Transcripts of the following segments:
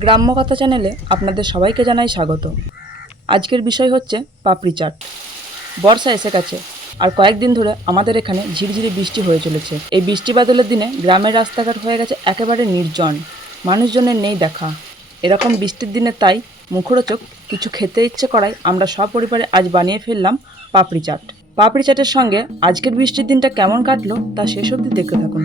গ্রাম্য কথা চ্যানেলে আপনাদের সবাইকে জানাই স্বাগত। আজকের বিষয় হচ্ছে পাপড়ি চাট। বর্ষা এসে গেছে আর কয়েকদিন ধরে আমাদের এখানে ঝিরিঝিরি বৃষ্টি হয়ে চলেছে। এই বৃষ্টি বাদলের দিনে গ্রামের রাস্তাঘাট হয়ে গেছে একেবারে নির্জন, মানুষজনের নেই দেখা। এরকম বৃষ্টির দিনে তাই মুখরোচক কিছু খেতে ইচ্ছে করায় আমরা সপরিবারে আজ বানিয়ে ফেললাম পাপড়ি চাট। পাপড়ি চাটের সঙ্গে আজকের বৃষ্টির দিনটা কেমন কাটলো তা শেষ অবধি দেখতে থাকুন।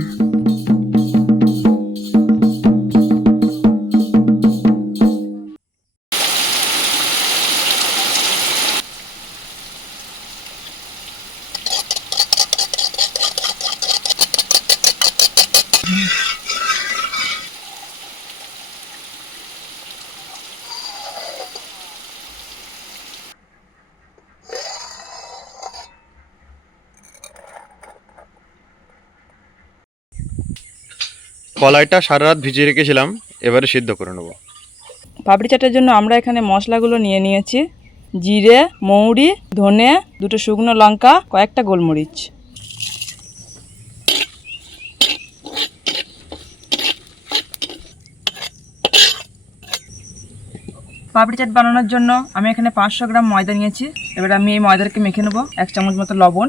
কলাইটা সারা রাত ভিজিয়ে রেখেছিলাম, এবারে সিদ্ধ করে নেব। পাপড়ি চাটের জন্য আমরা এখানে মশলাগুলো নিয়ে নিয়েছি: জিরে, মৌরি, ধনে, দুটো শুকনো লঙ্কা, কয়েকটা গোলমরিচ। পাপড়ি চাট বানানোর জন্য আমি এখানে 500 গ্রাম ময়দা নিয়েছি। এবার আমি এই ময়দাকে মেখে নেব। 1 চামচ মতো লবণ,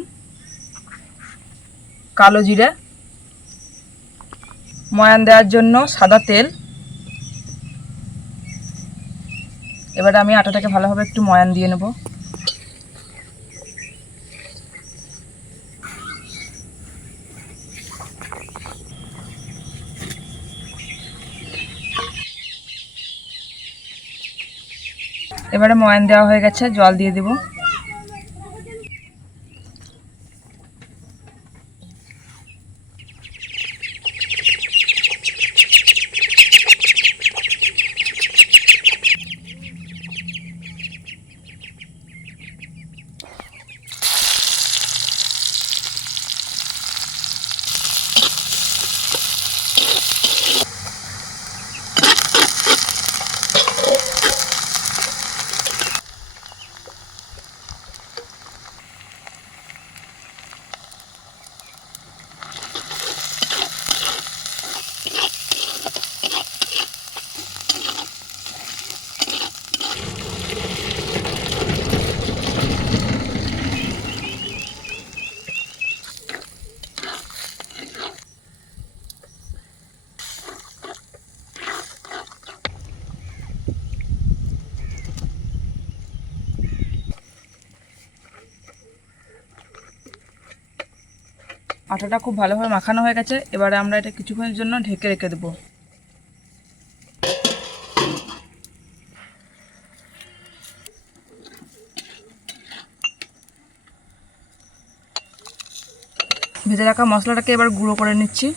কালো জিরে, ময়ান দেওয়ার জন্য সাদা তেল। এবারে আমি আটাটাকে ভালোভাবে একটু ময়ান দিয়ে নেব। এবারে ময়ান দেওয়া হয়ে গেছে, জল দিয়ে দেব। আটাটা খুব ভালোভাবে মাখানো হয়ে গেছে। এবারে আমরা এটা কিছুক্ষণের জন্য ঢেকে রেখে দেবো। ভেজে রাখা মশলাটাকে এবার গুঁড়ো করে নিচ্ছি।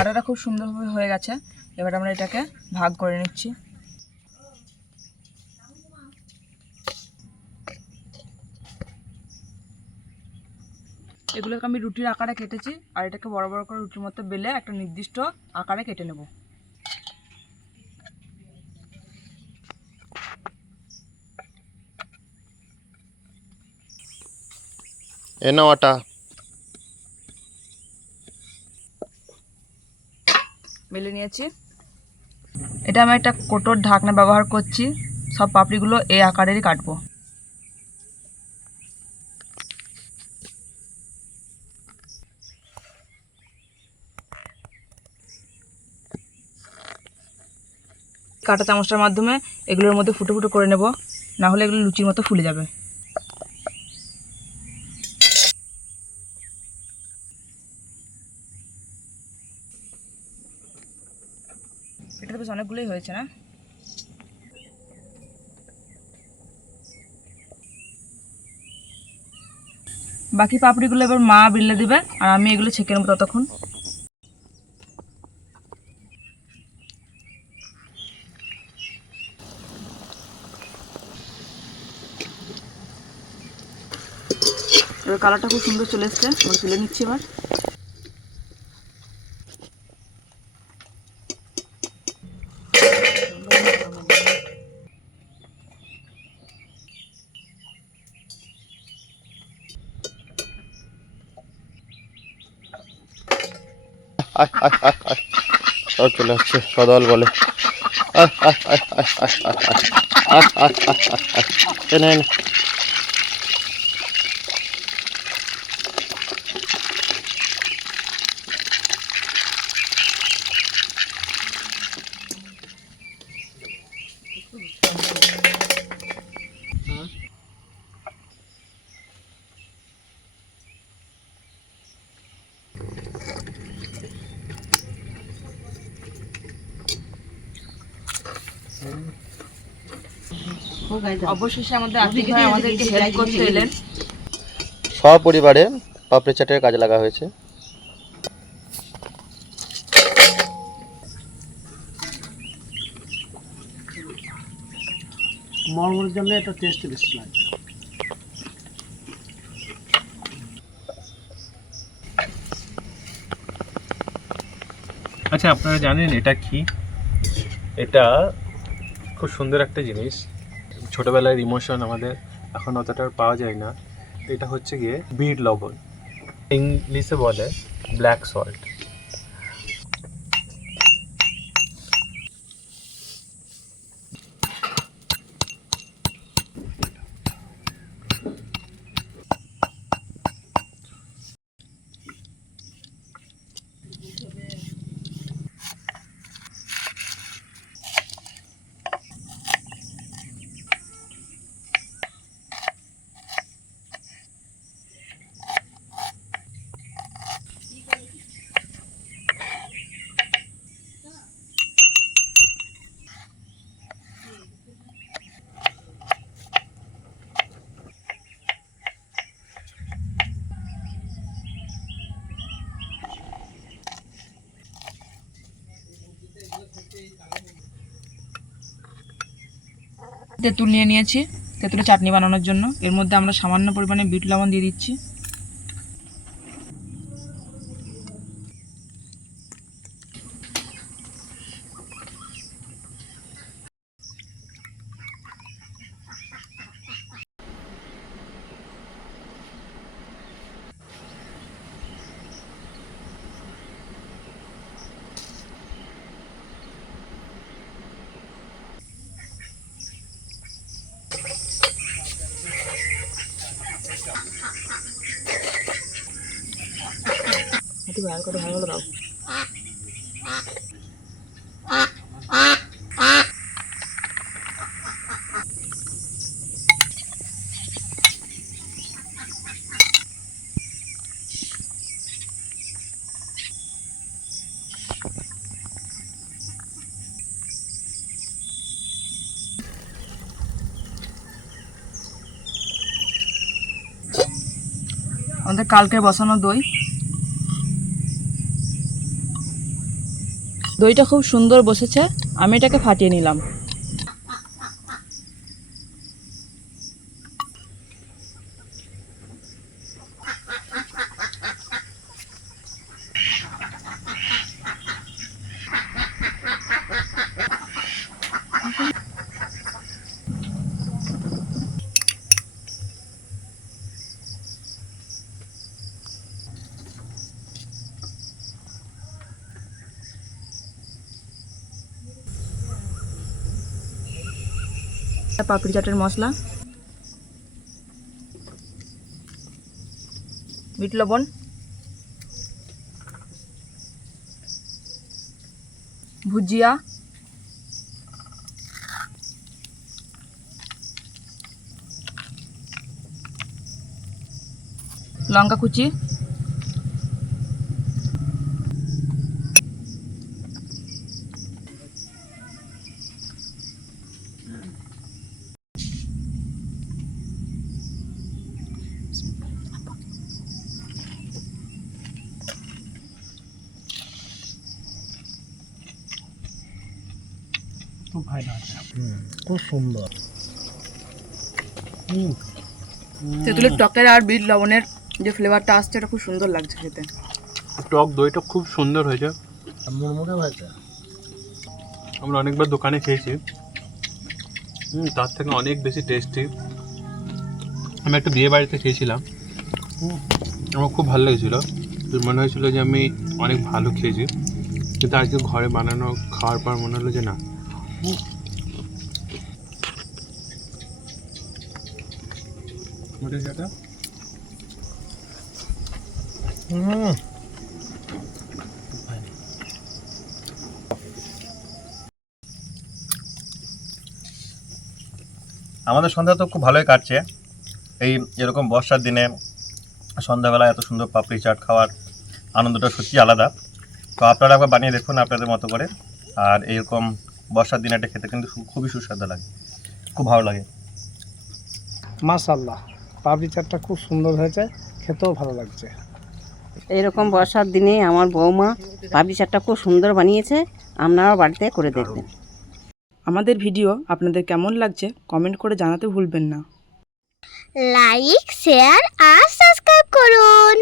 আটাটা খুব সুন্দরভাবে হয়ে গেছে। এবার আমরা এটাকে ভাগ করে নিচ্ছি। এগুলোকে আমি রুটির আকারে কেটেছি, আর এটাকে বড় বড় করে রুটির মতো বেলে একটা নির্দিষ্ট আকারে কেটে নেব। এ নাও আটা। বেলে নিয়েছি। এটা আমি একটা কোটোর ঢাকনা ব্যবহার করছি। সব পাপড়িগুলো এই আকারেরই কাটবো। কাঁটা চামচটার মাধ্যমে এগুলোর মধ্যে ফুটো ফুটো করে নেব, না হলে এগুলো লুচির মতো ফুলে যাবে। এটা তো বেশ অনেকগুলোই হয়েছে না? বাকি পাপড়িগুলো এবার মা বিলে দিবে, আর আমি এগুলো ছেঁকে নেবো ততক্ষণ। এবার কালারটা খুব সুন্দর চলে এসছে, আমরা তুলে নিচ্ছি এবার। সব চলে আসছে সদল বলে। এনে এনে। অবশেষে আমাদের আতিক ভাই আমাদেরকে হেল্প করতে এলেন। সপরিবারে পাপড়ি চাটের কাজে লাগা হয়েছে। মরমরের জন্য এটা টেস্ট বেশি লাগে। আচ্ছা, আপনারা জানেন এটা কি? এটা খুব সুন্দর একটা জিনিস। ছোটোবেলার ইমোশন আমাদের এখন অতটা পাওয়া যায় না। এটা হচ্ছে গিয়ে বিট লবণ, ইংলিশে বলে ব্ল্যাক সল্ট। তেঁতুল নিয়ে নিয়েছি তেঁতুলের চাটনি বানানোর জন্য। এর মধ্যে আমরা সামান্য পরিমাণে বিট লবণ দিয়ে দিচ্ছি। ভালো করে ভালো দাও। আমাদের কালকে বসানো দই, দইটা খুব সুন্দর বসেছে। আমি এটাকে ফাটিয়ে নিলাম। পাপড়ি চাটের মশলা, বিট লবণ, ভুজিয়া, লঙ্কা কুচি, খুব ভালো আছে, খুব সুন্দর। তেঁতুলের টকের আর বিট লবণের যে ফ্লেভারটা আসছে এটা খুব সুন্দর লাগছে খেতে। টক দইটা খুব সুন্দর হয়েছে। মুড়মুড়ে হয়েছে। আমরা অনেকবার দোকানে খেয়েছি, তার থেকে অনেক বেশি টেস্টি। আমি একটা বিয়ে বাড়িতে খেয়েছিলাম, আমার খুব ভালো লেগেছিল। মনে হয়েছিল যে আমি অনেক ভালো খেয়েছি, কিন্তু আজকে ঘরে বানানো খাওয়ার পর মনে হলো যে না। আমাদের সন্ধ্যা তো খুব ভালোই কাটছে। এই এরকম বর্ষার দিনে সন্ধ্যাবেলা এত সুন্দর পাপড়ি চাট খাওয়ার আনন্দটা সত্যি আলাদা। তো আপনারা একবার বানিয়ে দেখুন আপনাদের মতো করে। আর এরকম বর্ষার দিনে এটা খেতে কিন্তু খুবই সুস্বাদু লাগে, খুব ভালো লাগে। মাশাআল্লাহ, পাপড়ি চাটটা খুব সুন্দর হয়েছে, খেতেও ভালো লাগছে। এরকম বর্ষার দিনে আমার বৌমা পাপড়ি চাটটা খুব সুন্দর বানিয়েছে, আপনারাও বাড়িতে করে দেখবেন। আমাদের ভিডিও আপনাদের কেমন লাগছে কমেন্ট করে জানাতে ভুলবেন না। লাইক, শেয়ার আর সাবস্ক্রাইব করুন।